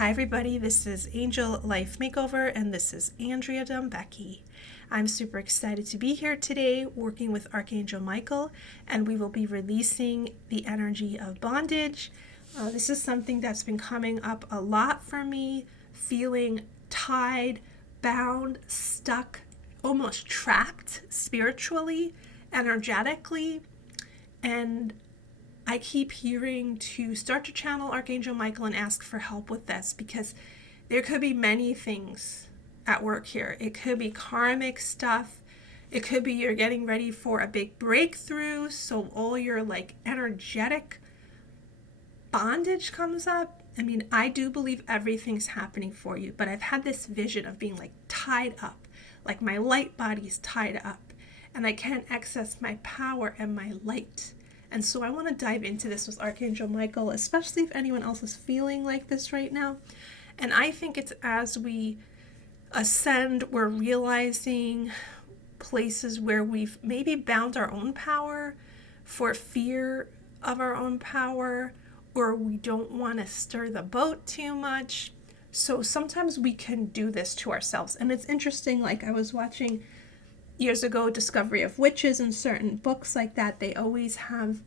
Hi everybody, this is Angel Life Makeover and this is Andrea Dombecki. I'm super excited to be here today working with Archangel Michael, and we will be releasing the energy of bondage. This is something that's been coming up a lot for me, feeling tied, bound, stuck, almost trapped spiritually, energetically, and I keep hearing to start to channel Archangel Michael and ask for help with this, because there could be many things at work here. It could be karmic stuff. It could be you're getting ready for a big breakthrough, so all your energetic bondage comes up. I mean, I do believe everything's happening for you, but I've had this vision of being tied up, like my light body's tied up, and I can't access my power and my light. And so I want to dive into this with Archangel Michael, especially if anyone else is feeling like this right now. And I think it's as we ascend, we're realizing places where we've maybe bound our own power for fear of our own power, or we don't want to stir the boat too much. So sometimes we can do this to ourselves. And it's interesting, I was watching years ago, Discovery of Witches, and certain books like that, they always have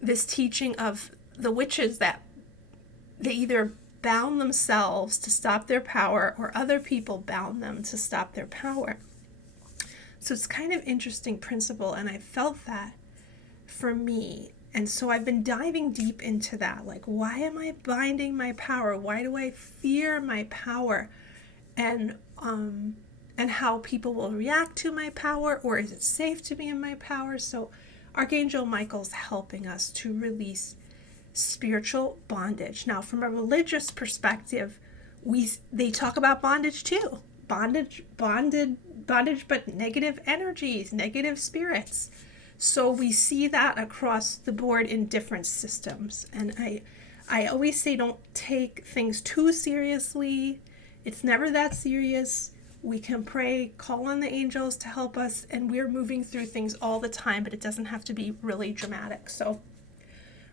this teaching of the witches that they either bound themselves to stop their power or other people bound them to stop their power. So it's kind of interesting principle, and I felt that for me. And so I've been diving deep into that. Why am I binding my power? Why do I fear my power? And how people will react to my power, or is it safe to be in my power? So Archangel Michael's helping us to release spiritual bondage. Now, from a religious perspective, they talk about bondage too. Bondage, but negative energies, negative spirits. So we see that across the board in different systems. And I always say, don't take things too seriously. It's never that serious. We can pray, call on the angels to help us, and we're moving through things all the time, but it doesn't have to be really dramatic. So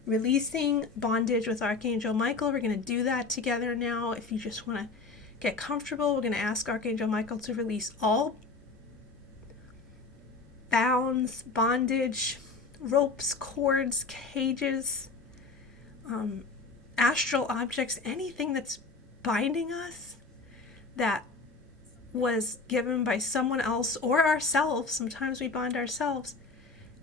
releasing bondage with Archangel Michael, we're going to do that together now. If you just want to get comfortable, we're going to ask Archangel Michael to release all bounds, bondage, ropes, cords, cages, astral objects, anything that's binding us that was given by someone else or ourselves. Sometimes we bind ourselves,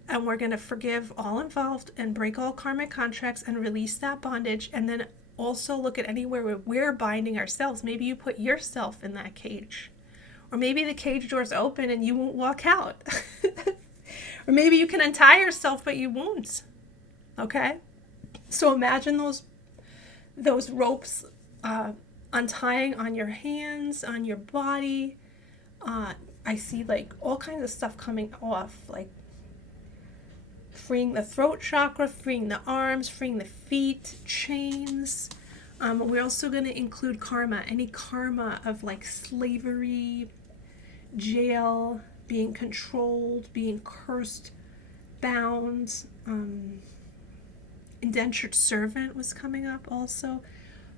and we're going to forgive all involved and break all karmic contracts and release that bondage. And then also look at anywhere where we're binding ourselves. Maybe you put yourself in that cage, or maybe the cage door's open and you won't walk out. Or maybe you can untie yourself but you won't. Okay, so imagine those ropes untying on your hands, on your body. I see all kinds of stuff coming off, freeing the throat chakra, freeing the arms, freeing the feet, chains. We're also going to include karma, any karma of slavery, jail, being controlled, being cursed, bound. Indentured servant was coming up also.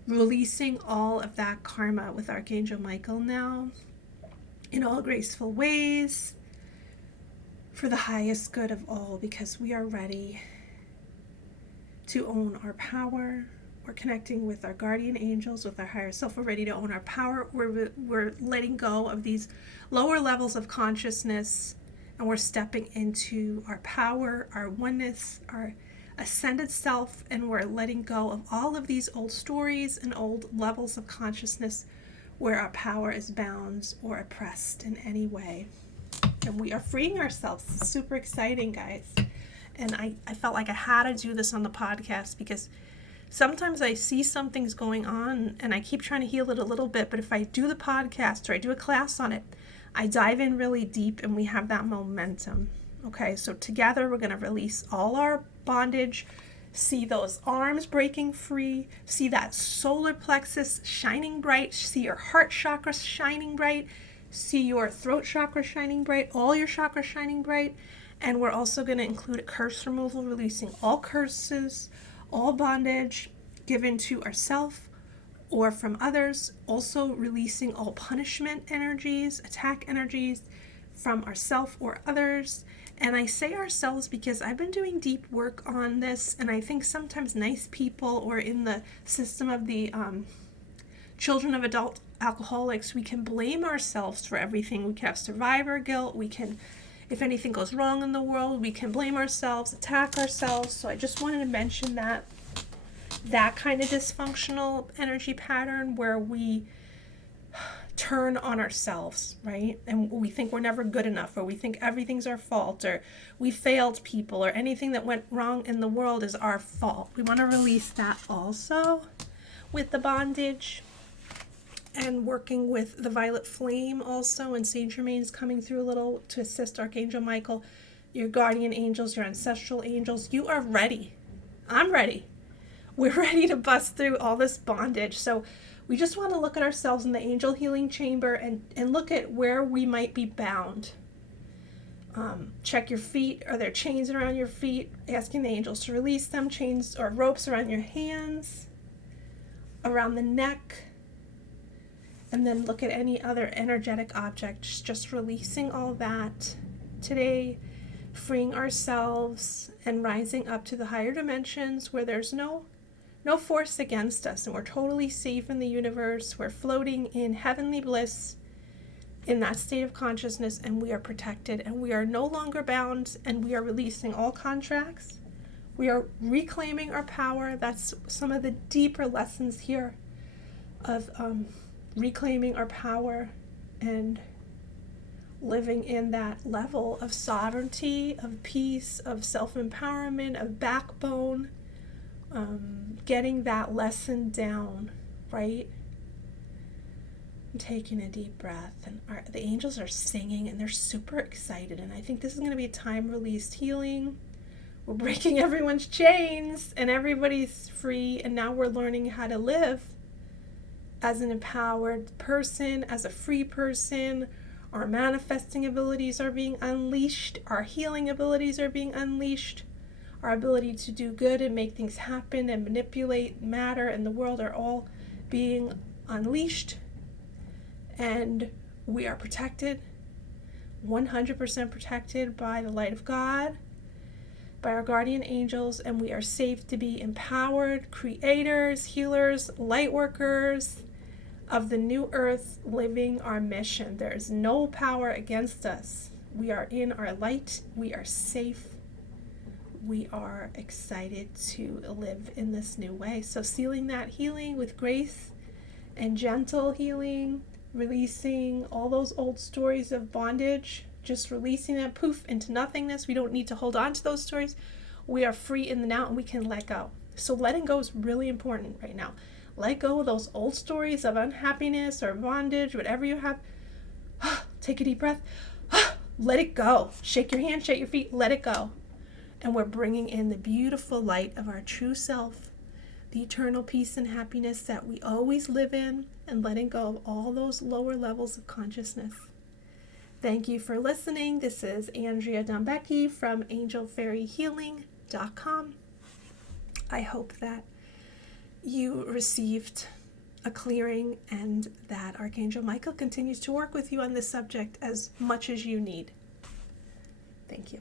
Releasing all of that karma with Archangel Michael now in all graceful ways for the highest good of all, because we are ready to own our power. We're connecting with our guardian angels, with our higher self. We're ready to own our power. We're letting go of these lower levels of consciousness, and we're stepping into our power, our oneness, our ascended self, and we're letting go of all of these old stories and old levels of consciousness where our power is bound or oppressed in any way. And we are freeing ourselves. It's super exciting, guys. And I felt like I had to do this on the podcast, because sometimes I see something's going on and I keep trying to heal it a little bit, but if I do the podcast or I do a class on it, I dive in really deep and we have that momentum. Okay, so together we're going to release all our bondage, see those arms breaking free, see that solar plexus shining bright, see your heart chakra shining bright, see your throat chakra shining bright, all your chakras shining bright. And we're also going to include a curse removal, releasing all curses, all bondage given to ourselves or from others. Also releasing all punishment energies, attack energies from ourselves or others. And I say ourselves because I've been doing deep work on this, and I think sometimes nice people or in the system of the children of adult alcoholics, we can blame ourselves for everything. We can have survivor guilt. We can, if anything goes wrong in the world, we can blame ourselves, attack ourselves. So I just wanted to mention that kind of dysfunctional energy pattern where we turn on ourselves, right? And we think we're never good enough, or we think everything's our fault, or we failed people, or anything that went wrong in the world is our fault. We want to release that also with the bondage, and working with the violet flame also, and Saint Germain's coming through a little to assist Archangel Michael, your guardian angels, your ancestral angels. You are ready. I'm ready. We're ready to bust through all this bondage. So we just want to look at ourselves in the angel healing chamber and look at where we might be bound. Check your feet. Are there chains around your feet? Asking the angels to release them. Chains or ropes around your hands, around the neck. And then look at any other energetic objects. Just releasing all that today. Freeing ourselves and rising up to the higher dimensions where there's no force against us, and we're totally safe in the universe. We're floating in heavenly bliss in that state of consciousness, and we are protected, and we are no longer bound, and we are releasing all contracts. We are reclaiming our power. That's some of the deeper lessons here of reclaiming our power and living in that level of sovereignty, of peace, of self-empowerment, of backbone. Getting that lesson down, right? And taking a deep breath, and the angels are singing, and they're super excited, and I think this is going to be a time-released healing. We're breaking everyone's chains, and everybody's free, and now we're learning how to live as an empowered person, as a free person. Our manifesting abilities are being unleashed. Our healing abilities are being unleashed. Our ability to do good and make things happen and manipulate matter and the world are all being unleashed. And we are protected, 100% protected by the light of God, by our guardian angels, and we are safe to be empowered creators, healers, light workers of the new earth, living our mission. There is no power against us. We are in our light. We are safe. We are excited to live in this new way. So sealing that healing with grace and gentle healing, releasing all those old stories of bondage, just releasing them poof into nothingness. We don't need to hold on to those stories. We are free in the now, and we can let go. So letting go is really important right now. Let go of those old stories of unhappiness or bondage, whatever you have. Take a deep breath. Let it go. Shake your hands, shake your feet, let it go. And we're bringing in the beautiful light of our true self, the eternal peace and happiness that we always live in, and letting go of all those lower levels of consciousness. Thank you for listening. This is Andrea Dombecki from angelfairyhealing.com. I hope that you received a clearing and that Archangel Michael continues to work with you on this subject as much as you need. Thank you.